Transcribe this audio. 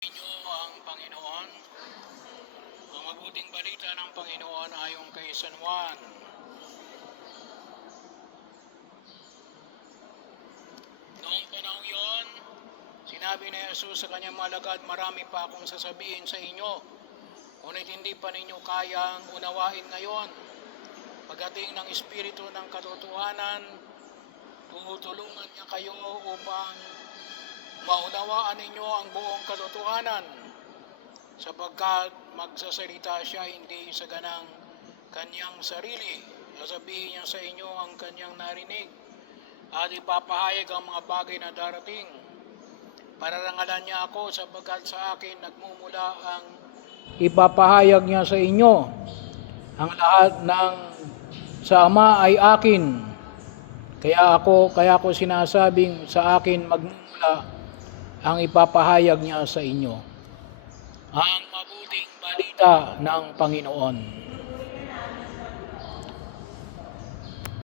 Inyo ang Panginoon, ang mabuting balita ng Panginoon ayon kay San Juan. Noong panahon yon, sinabi ni Jesus sa kanyang mga alagad, marami pa akong sasabihin sa inyo, ngunit hindi pa ninyo kayang unawain ngayon. Pagdating ng Espiritu ng katotohanan, tutulungan niya kayo upang maunawaan ninyo ang buong katotohanan, sapagkat magsasalita siya hindi sa ganang kanyang sarili. Sasabihin niya sa inyo ang kanyang narinig at ipapahayag ang mga bagay na darating. Pararangalan niya ako sapagkat sa akin nagmumula ang ipapahayag niya sa inyo. Ang lahat ng sa Ama ay akin. Kaya ako sinasabing sa akin magmumula ang ipapahayag niya sa inyo. Ang mabuting balita ng Panginoon.